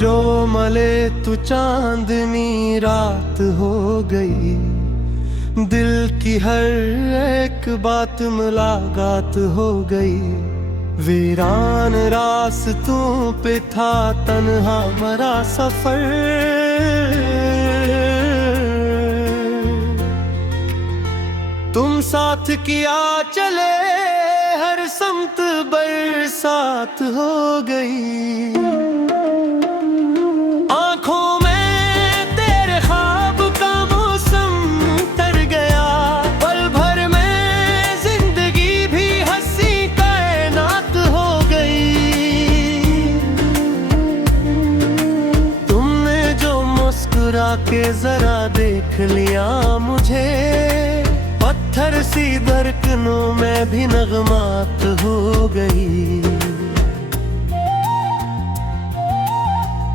जो मले तू चांदनी रात हो गई, दिल की हर एक बात मुलाकात हो गई। वीरान रास्तों पे था तन्हा मरा सफर, तुम साथ किया चले हर समत बरसात हो गई। के जरा देख लिया मुझे, पत्थर सी धड़कनों में भी नगमात हो गई।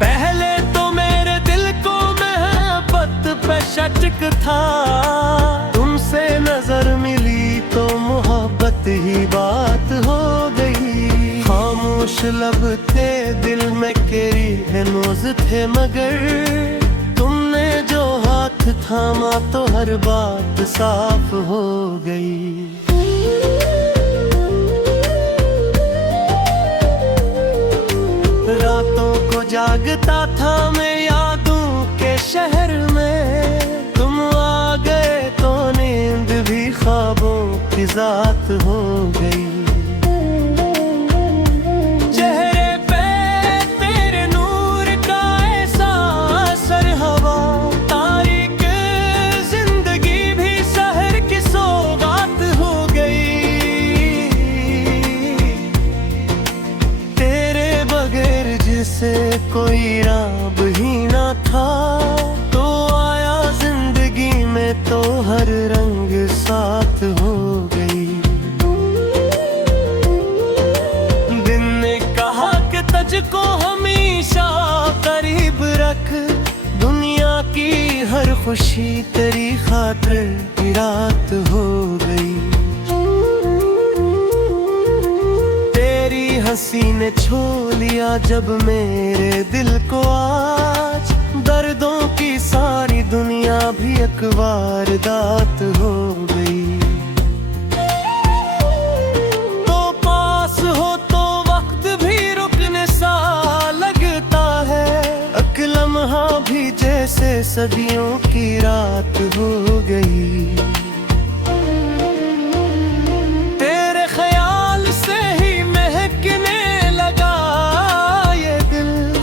पहले तो मेरे दिल को मोहब्बत पे शक था, तुमसे नजर मिली तो मोहब्बत ही बात हो गई। खामोश लब थे दिल में केरी है नोज थे, मगर जो हाथ थामा तो हर बात साफ हो गई। रातों को जागता था मैं यादों के शहर में, तुम आ गए तो नींद भी ख्वाबों की जात हो गई। से कोई राब ही ना था, तो आया जिंदगी में तो हर रंग साथ हो गई। दिन ने कहा कि तुझको हमेशा करीब रख, दुनिया की हर खुशी तेरी खातिर की रात हो गई। हंसी ने छू लिया जब मेरे दिल को, आज दर्दों की सारी दुनिया भी एक वारदात हो गई। तो पास हो तो वक्त भी रुकने सा लगता है, एक लम्हा भी जैसे सदियों की रात हो गई।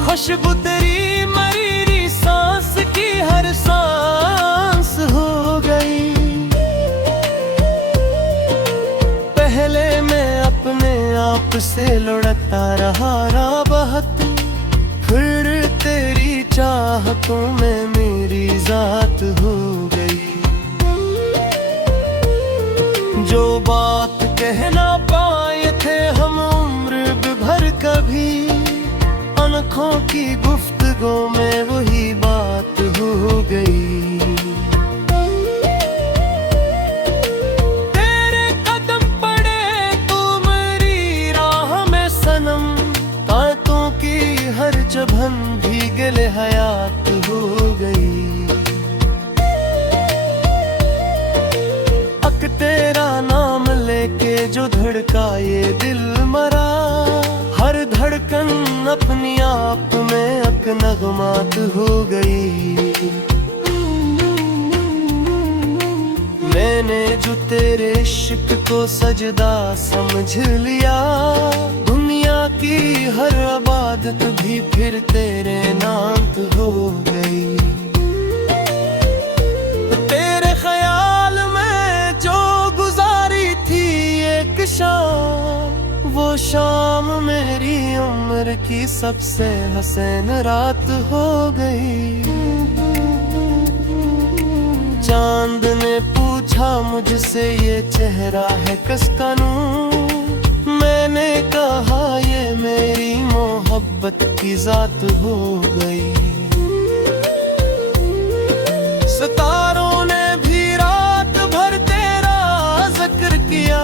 खुशबू तेरी मरीरी सांस की हर सांस हो गई। पहले मैं अपने आप से लड़ता रहा राबहत, फिर तेरी चाहतों में मेरी जात हो गई। जो बात कह ना पाए थे हम उम्र भर कभी, आँखों की गुफ्तगू में वही बात हो गई। तेरे कदम पड़े तो मेरी राह में सनम, बातों की हर चुभन भी गले हयात हो गई। अक तेरा नाम लेके जो धड़का ये दिल मरा, हर धड़कन अपनी आप में अक नगमात हो गई। मैंने जो तेरे इश्क को सजदा समझ लिया, दुनिया की हर इबादत भी फिर तेरे नाम हो गई। तेरे ख्याल में जो गुजारी थी एक शाम, वो शाम मेरी उम्र की सबसे हसीन रात हो गई। चांद ने पूछा मुझसे ये चेहरा है किसका नूर, मैंने कहा ये मेरी मोहब्बत की जात हो गई। सितारों ने भी रात भर तेरा जिक्र किया,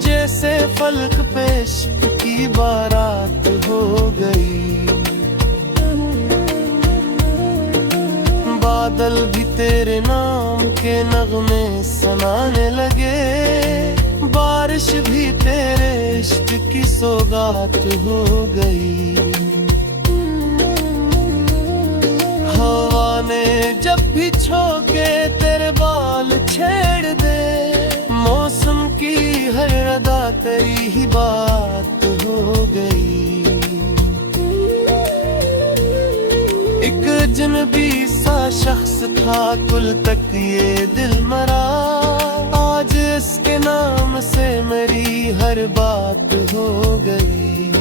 जैसे फलक पे इश्क की बारात हो गई। बादल भी तेरे नाम के नगमे सुनाने लगे, बारिश भी तेरे इश्क की सौगात हो गई। हवा ने जब भी झोंके तेरे बाल छेड़ दे, मौसम की हर अदा तेरी ही बात हो गई। एक अजनबी सा शख्स था कुल तक ये दिल मरा, आज इसके नाम से मेरी हर बात हो गई।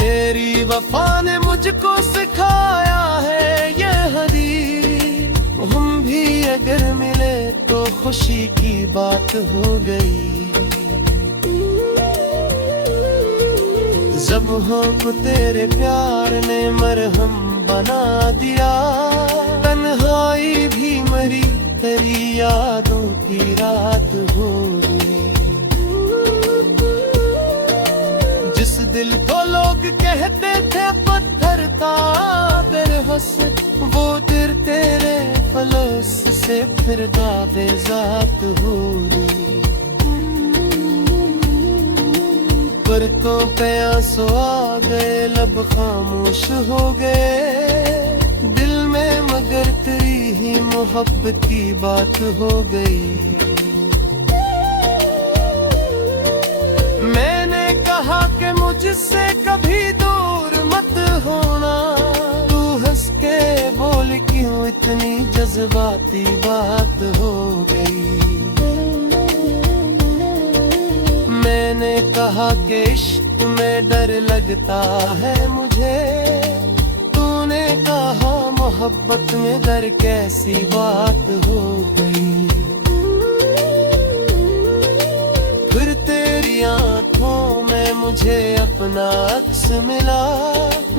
तेरी वफा ने मुझको सिखाया है ये हदीस, हम भी अगर मिले तो खुशी की बात हो गई। जब हम तेरे प्यार ने मरहम बना दिया, तन्हाई भी मरी तेरी यादों की रात हो गई। जिस दिल को लोग कहते थे पत्थर का बेरहस, वो दिल तेरे फलस से फिर दादे जात हो गई। पलकों पे आंसू आ गए, लब खामोश हो गए, दिल में मगर तेरी ही मोहब्बत की बात हो गई। मैंने कहा कि मुझसे कभी दूर मत होना, तू हंस के बोल क्यों इतनी जज्बाती बात हो गई। मैंने कहा कि इश्क में डर लगता है मुझे, तूने कहा मोहब्बत में डर कैसी बात हो गई। फिर तेरी आंखों में मुझे अपना अक्स मिला,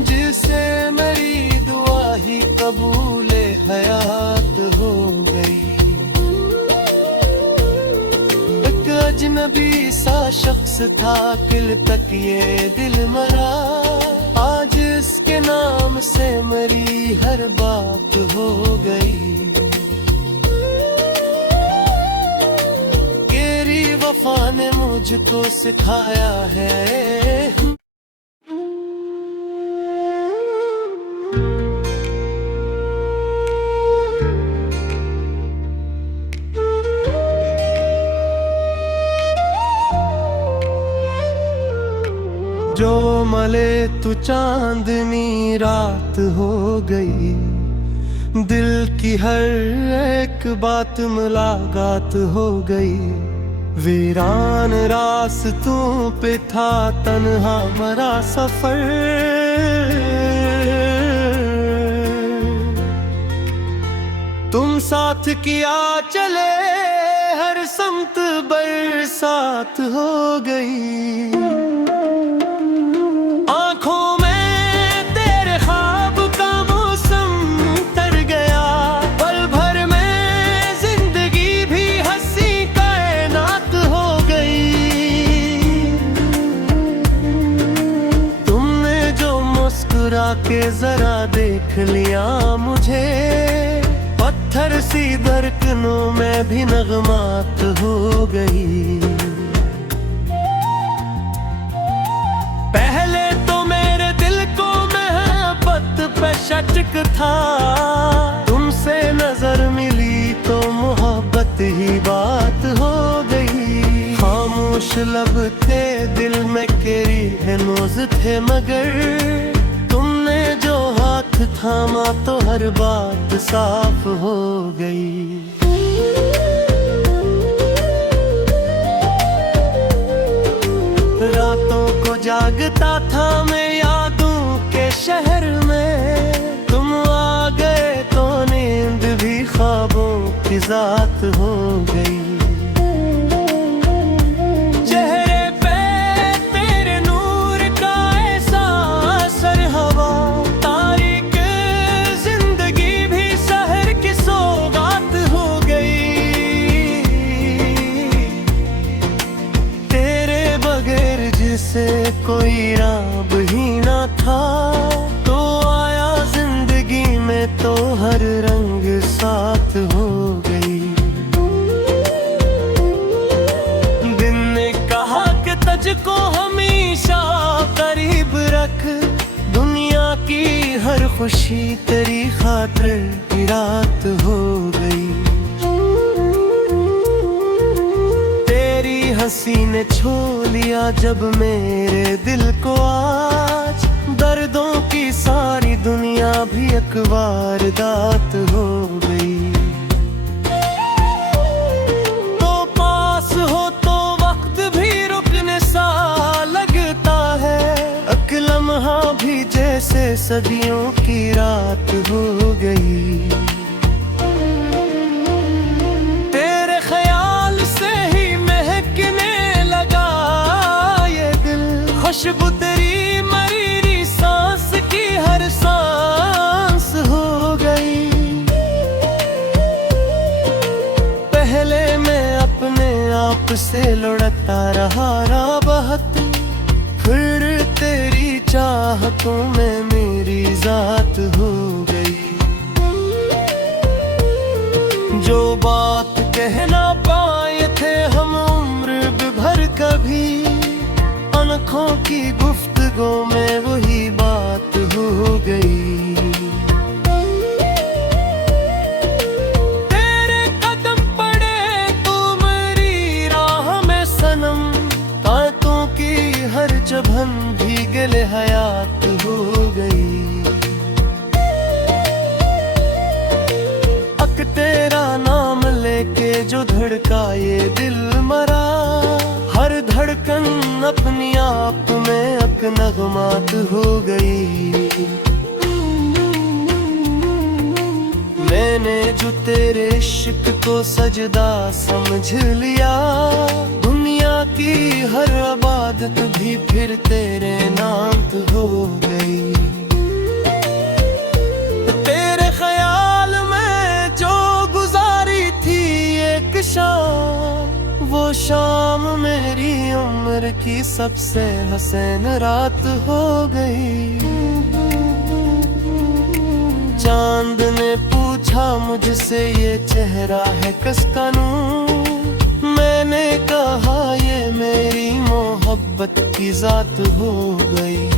जिसे मेरी दुआ ही कबूले हयात हो गई। अजनबी सा शख्स था किल तक ये दिल मरा, आज इसके नाम से मेरी हर बात हो गई। तेरी वफा ने मुझको सिखाया है, जो मले तू चांदनी रात हो गई, दिल की हर एक बात मुलाकात हो गई। वीरान रास्तों पे था तन्हा मरा सफर, तुम साथ किया चले हर समत बरसात हो गई। के जरा देख लिया मुझे, पत्थर सी धड़कनों में भी नगमात हो गई। पहले तो मेरे दिल को मोहब्बत पे शक था, तुमसे नजर मिली तो मोहब्बत ही बात हो गई। खामोश लब थे दिल में केरी है नोज थे, मगर जो हाथ थामा तो हर बात साफ हो गई। रातों को जागता था मैं यादों के शहर में, तुम आ गए तो नींद भी ख्वाबों की जात हो गई। से कोई राब ही ना था, तो आया जिंदगी हमेशा करीब रख, दुनिया की हर खुशी तेरी खातिर की रात हो गई। तेरी हंसी ने छू लिया जब मेरे दिल को आज, दर्दों की सारी दुनिया भी एक वारदात हो गई। तो पास हो तो वक्त भी रुकने सा लगता है, एक लम्हा भी जैसे सदियों की रात हो गई। तेरे ख्याल से ही महकने लगा ये दिल, खुशबू तेरी मरीरी सांस की हर सांस हो गई। पहले मैं अपने आप से लड़ता रहा बहुत, फिर तेरी चाहतों में मेरी जात हो गई। जो बात कहना पाए थे हम उम्र भर कभी, अनखों की गुफ्तगू में वही बात हो गई। तेरे कदम पड़े तो मेरी राह में सनम, तांतों की हर जबन भीगले हयात हो गई। अक तेरा नाम लेके जो धड़का ये दिल मरा, हर धड़कन अपनी आप में अक नगमात हो गई। मैंने जो तेरे इश्क को सजदा समझ लिया, दुनिया की हर इबादत भी फिर तेरे नाम हो गई। तेरे ख्याल में जो गुजारी थी एक शाम, वो शाम मेरी उम्र की सबसे हसीन रात हो गई। चांद ने पूछा मुझसे ये चेहरा है किसका नूर, मैंने कहा ये मेरी मोहब्बत की जात हो गई।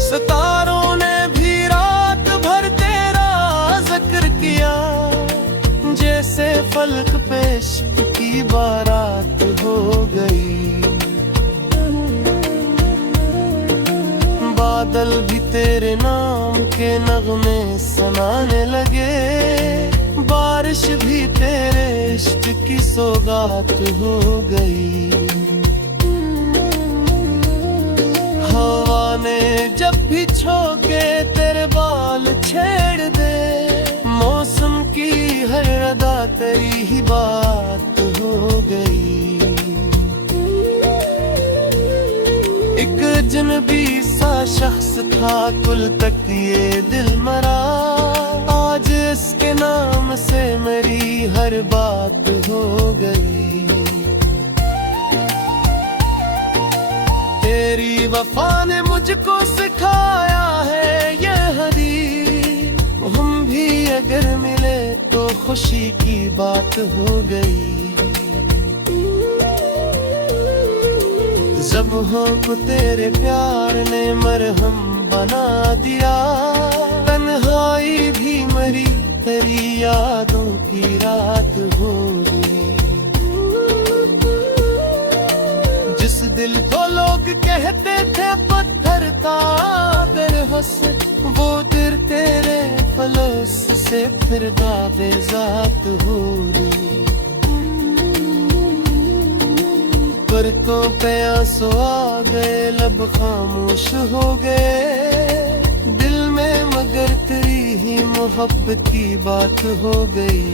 सितारों ने भी रात भर तेरा जिक्र किया, जैसे फलक पे इश्क की बारात हो गई। बादल भी तेरे नाम के नगमे सुनाने लगे, बारिश भी तेरे इश्क की सौगात हो गई। हवा ने जब भी झोंके तेरे बाल छेड़ दे, मौसम की हर अदा तेरी ही बात हो गई। एक अजनबी सा शख्स था कुल तक ये दिल मरा, आज इसके नाम से मेरी हर बात हो गई। तेरी वफा ने मुझको सिखाया है ये हदीस, हम भी अगर मिले तो खुशी की बात हो गई। जब हमको तेरे प्यार ने मरहम बना दिया, तन्हाई भी मरी तेरी यादों की रात हो गई। जिस दिल को लोग कहते थे पत्थर का बेरहस, वो दिल तेरे फलस से फिर दादे जात हो गई। पलकों पे आंसू आ गए, लब खामोश हो गए, दिल में मगर तेरी ही मोहब्बत की बात हो गई।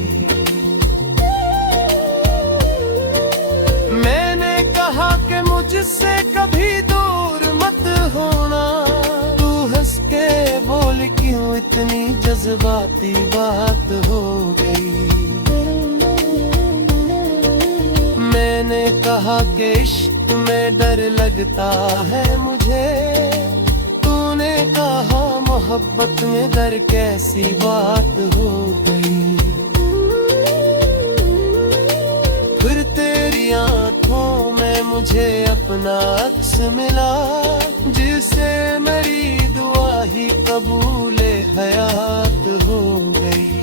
मैंने कहा कि मुझसे कभी दूर मत होना, तू हंस के बोल क्यों इतनी जज्बाती बात हो गई। मैंने कहा कि इश्क में डर लगता है मुझे, तूने कहा मोहब्बत में डर कैसी बात हो गई। फिर तेरी आंखों में मुझे अपना अक्स मिला, जिसे मेरी दुआ ही कबूले हयात हो गई।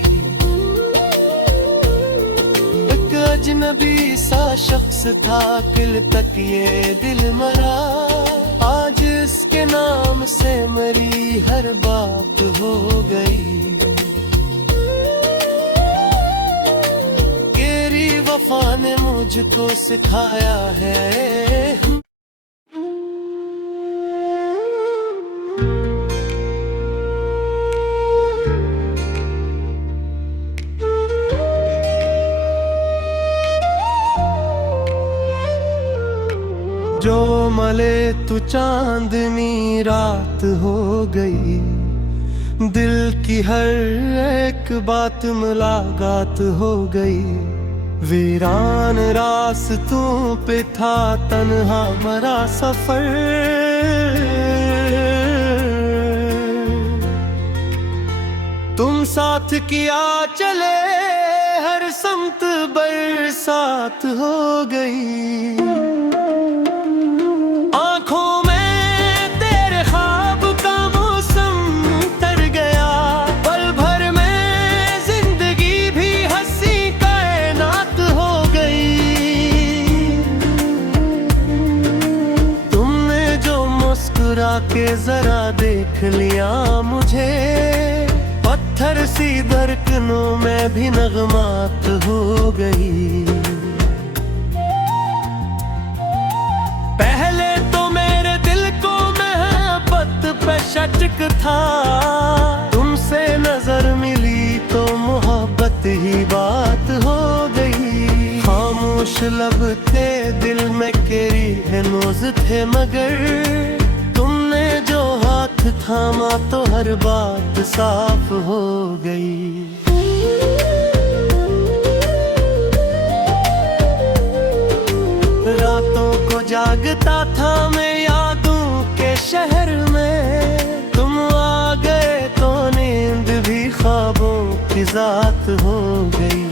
एक अजनबी सा शख्स था किल तक ये दिल मरा, आज इसके नाम से मेरी हर बात हो गई। तेरी वफा ने मुझको सिखाया है जो मले तू चांदनी रात हो गई, दिल की हर एक बात मुलाकात हो गई। वीरान रास्तों पे था तन्हा मरा सफर, तुम साथ किया चले हर समत बरसात हो गई। के जरा देख लिया मुझे, पत्थर सी धड़कनों में भी नगमात हो गई। पहले तो मेरे दिल को मोहब्बत पे शक था, तुमसे नजर मिली तो मोहब्बत ही बात हो गई। खामोश लब थे दिल में केरी है नोज थे, मगर जो हाथ थामा तो हर बात साफ हो गई। रातों को जागता था मैं यादों के शहर में, तुम आ गए तो नींद भी ख्वाबों की जात हो गई।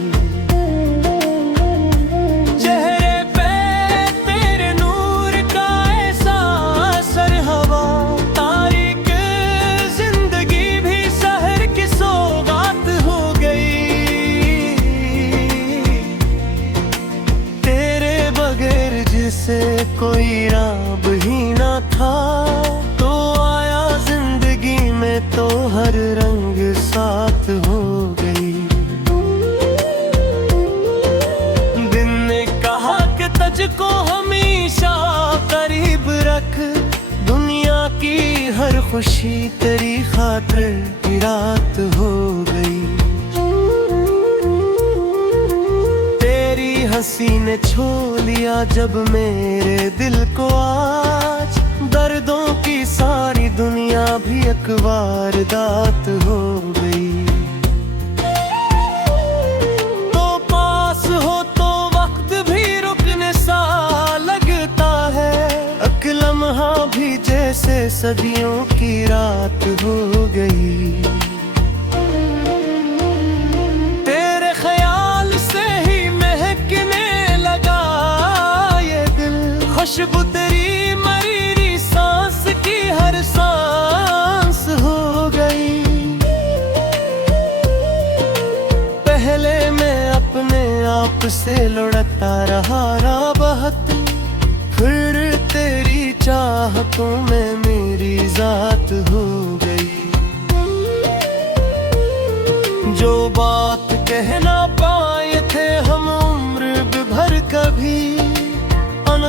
से कोई राब ही ना था, तो आया जिंदगी में तो हर रंग साथ हो गई। दिन ने कहा कि तुझको हमेशा करीब रख, दुनिया की हर खुशी तेरी खातिर की रात हो गई। हंसी ने छू लिया जब मेरे दिल को, आज दर्दों की सारी दुनिया भी एक वारदात हो गई। तो पास हो तो वक्त भी रुकने सा लगता है, एक लम्हा भी जैसे सदियों की रात हो गई। खुशबू तेरी मरीरी सांस की हर सांस हो गई। पहले मैं अपने आप से लड़ता रहा बहुत, फिर तेरी चाहतों में मेरी जात हो गई। जो बात कहना पाए थे हम उम्र भर कभी,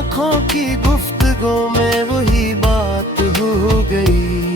आँखों की गुफ्तगू में वही बात हो गई।